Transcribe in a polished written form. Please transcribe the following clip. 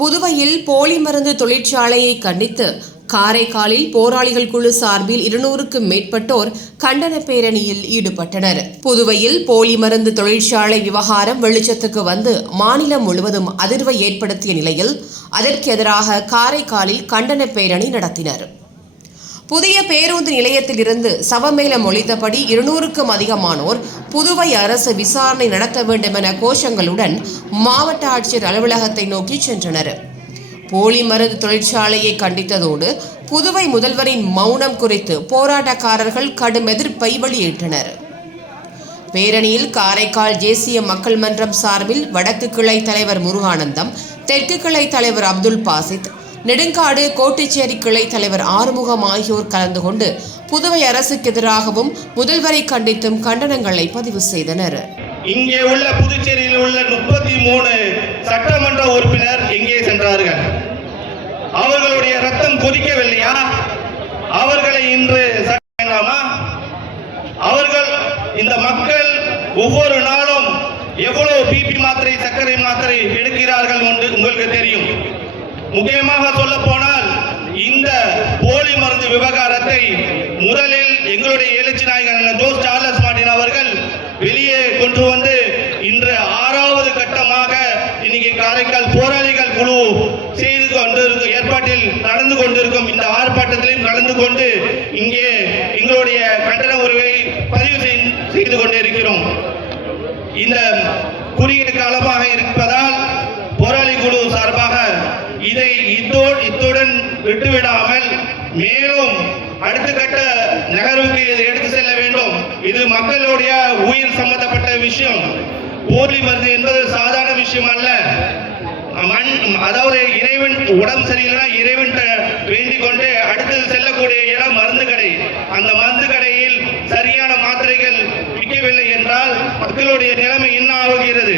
புதுவையில் போலி மருந்து தொழிற்சாலையை கண்டித்து காரைக்காலில் போராளிகள் குழு சார்பில் 200க்கும் மேற்பட்டோர் கண்டன பேரணியில் ஈடுபட்டனர். புதுவையில் போலி மருந்து தொழிற்சாலை விவகாரம் வெளிச்சத்துக்கு வந்து மாநிலம் முழுவதும் அதிர்வை ஏற்படுத்திய நிலையில் அதற்கு எதிராக காரைக்காலில் கண்டன பேரணி நடத்தினர். புதிய பேருந்து நிலையத்திலிருந்து சவமேளம் ஒலித்தபடி 200க்கும் அதிகமானோர் புதுவை அரசு விசாரணை நடத்த வேண்டும் என கோஷங்களுடன் மாவட்ட ஆட்சியர் அலுவலகத்தை நோக்கி சென்றனர். போலி மருந்து தொழிற்சாலையை கண்டித்ததோடு புதுவை முதல்வரின் மௌனம் குறித்து போராட்டக்காரர்கள் கடும் எதிர்ப்பை வெளியிட்டனர். பேரணியில் காரைக்கால் தேசிய மக்கள் மன்றம் சார்பில் வடக்கு கிளை தலைவர் முருகானந்தம், தெற்கு கிளை தலைவர் அப்துல் பாசித், நெடுங்காடு கோட்டிச்சேரி கிளை தலைவர் ஆறுமுகம் ஆகியோர் கலந்து கொண்டு புதுவை அரசுக்கு எதிராகவும் முதல்வரை கண்டித்தும் கண்டனங்களை பதிவு செய்தனர். இங்கே உள்ள புதுச்சேரியில் உள்ள 33 சட்டமன்ற உறுப்பினர் எங்கே சென்றார்கள்? அவர்களுடைய ரத்தம் கொதிக்கவில்லையா? அவர்களை இன்று வேண்டாமா? அவர்கள் இந்த மக்கள் ஒவ்வொரு நாளும் எவ்வளவு பிபி மாத்திரை, சர்க்கரை மாத்திரை எடுக்கிறார்கள் என்று உங்களுக்கு தெரியும். முக்கியமாக சொல்ல போனால் இந்த போலி மருந்து விவகாரத்தை முதலில் எங்களுடைய எழுச்சி நாயகன் ஜோஸ் சார்லஸ் மார்டின் அவர்கள் வெளியே கொண்டு வந்து இன்று 6வது கட்டமாக இன்னைக்கு காரைக்கால் போராளிகள் குழு செய்து கொண்டிருக்கும் ஏற்பாட்டில் நடந்து கொண்டிருக்கும் இந்த ஆர்ப்பாட்டத்திலும் கலந்து கொண்டு இங்கே எங்களுடைய கண்டன உரிமை பதிவு செய்து கொண்டிருக்கிறோம். இந்த குறுகிய காலமாக இருப்பதால் போராளி குழு சார்பாக இதை இத்துடன் விட்டுவிடாமல் மேலும் அடுத்த கட்ட நகர்வுக்கு எடுத்து செல்ல வேண்டும். இது மக்களுடைய உயிர் சம்பந்தப்பட்ட விஷயம். போலி மருந்து என்பது சாதாரண விஷயம் அல்ல. அதாவது இறைவன் உடம்பு சரியில்லைனா இறைவன் வேண்டிக் கொண்டு அடுத்தது செல்லக்கூடிய இடம் மருந்து கடை. அந்த மருந்து கடையில் சரியான மாத்திரைகள் விற்கவில்லை என்றால் மக்களுடைய நிலைமை என்ன ஆகுகிறது?